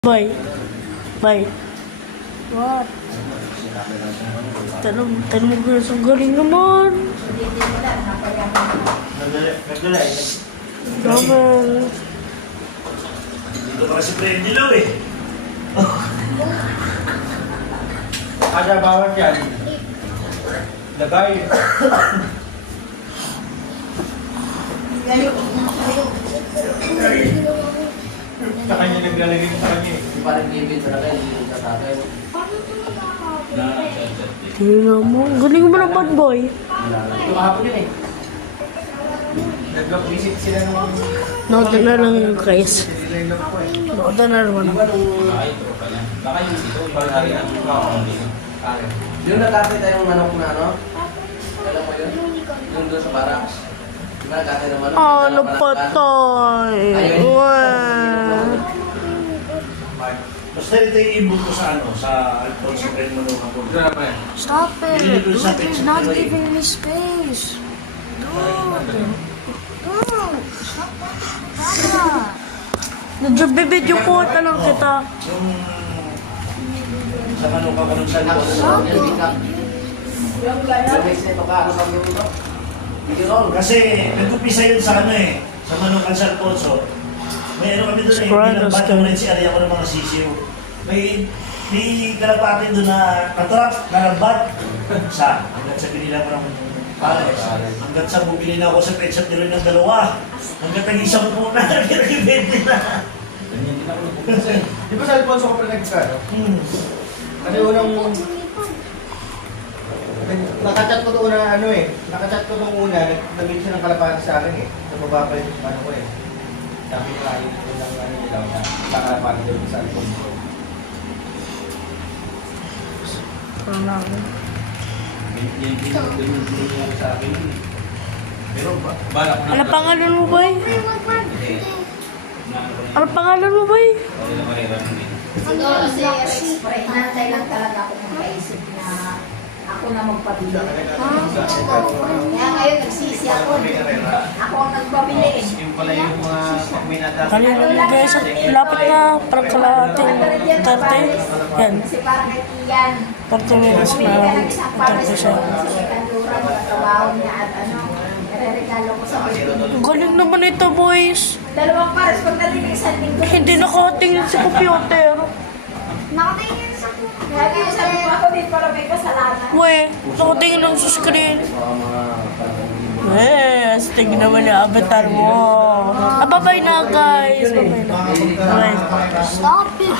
Boy. Boy. What? Tanong mo ko sa galing naman. Double. Dito pa kasi player nilaw eh. Ada bawat yan. Lagay. Sa kanya naglalagay sa kanya eh. Hindi pa rin bibig talaga, hindi rin sa tatay. Tingnan mo. Galing mo na bad boy. Ito kahapon yun eh. Nag-visit sila nung... Nauta na lang yung guys. Line up ko eh. Nauta na naman. Di ba nung... Baka yung ito, ibang hari ng Yung nagkatay tayong manok na ano? Alam mo yun? Yung doon sa barracks. Di ba nagkatay ng manok? Ah, napatay. Wow. Basta ito yung ibog ko sa ano, sa Alfonso Pen Manunga po. Stop it! Binili ko sa Dude, pizza you're not tuloy. giving me space. Dude! Stop that! Nagbibidyo ko, tanong kita. Yung sa Manunga ko nung sa Stop Alfonso. it! Yung next nito ka, ano kami ito? Hindi ron. Kasi nag-upisa yun sa ano eh, sa Manunga sa Alfonso. May ano kami doon eh, Sopranos binabad ka. mo rin si Arya ko ng mga sisiyo. May kalapatin doon na katrap, narambat. Hanggang sa binila ko ng pares. Hanggang sa bumili na ako sa pet shop nila ng dalawa. Hanggang tag-isang po na, nag-ibente na. Di ba sa Alfonso ko pala nagkano? Kasi unang... Nakachat ko doon na ano eh. Nakachat ko doon una, nag-meet siya ng kalapati sa akin eh. Sa baba pa yung ano ko eh. Sabi ko nga yun lang ano nila na nakalapati doon sa Alfonso. Parang na ako. Yung sa akin. Pero balak ko na. Ano pangalan mo, boy? Ano pangalan mo, boy? Siguro si Rex, nantay lang talaga ako makaisip na ako na magpabili. Kaya ngayon nagsisi ako. Ako ang nagpabili eh. Yung pala yung mga pagminata. Kanina mo guys, lapit na. Parang kalahating 30. Yan. Kasi parang kay Ian, 30 minutes bumili na. ka ng isang pares Ito ko siya. sa kanduran, katrabaho niya at ano, nare-regalo ko sa birthday. Ang galing naman ito, boys. Dalawang pares pagdating ng isang linggo. Hindi nakatingin sa computer. Nakatingin sa kuko. Kaya ngayon sabi ko ako din para may kasalanan. We, nakatingin lang sa screen. Yes, tingin naman yung avatar mo. Bye na guys. Bye na. Bye. Stop it!